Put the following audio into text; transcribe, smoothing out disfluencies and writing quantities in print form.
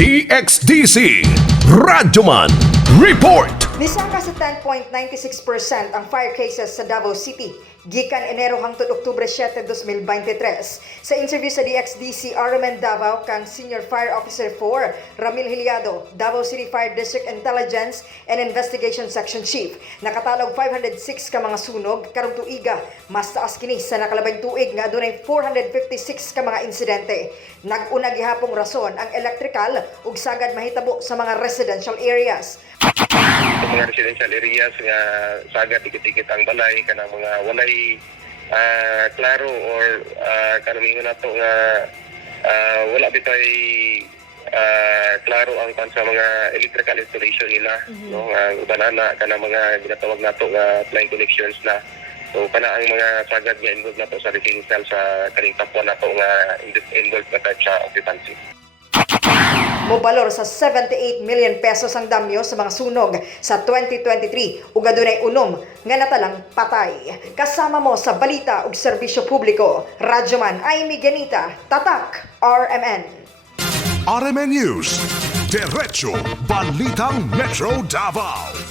DXDC Radyoman Report. Misaka sa 10.96% ang fire cases sa Davao City gikan Enero hangtod Oktubre 7, 2023. Sa interview sa DXDC RMN Davao kang Senior Fire Officer 4 Ramil Hiliado, Davao City Fire District Intelligence and Investigation Section Chief, nakatalog 506 ka mga sunog karong tuiga, mas taas kini sa nakalabing tuig nga adunay 456 ka mga insidente. Nag-una gihapong rason ang electrical ug sagad mahitabo sa mga residential areas. Sa mga residential areas nga sagad tikit-tikit ang balay kanang mga walay klaro or karamihan nato nga wala bitay klaro ang sa mga electrical installation nila, no, ubanana kanang mga ginatawag nato nga line connections na. So kana ang mga sagad nga involved nato sa residential sa kaning tapon nato nga involved na type sa occupancy. Mobalor sa 78 million pesos ang damyo sa mga sunog sa 2023 ug adunay unom nga natalang patay. Kasama mo sa balita ug serbisyo publiko, Radyoman Amy Ganita, Tatak, RMN. RMN News, Diretso Balitang Metro Davao.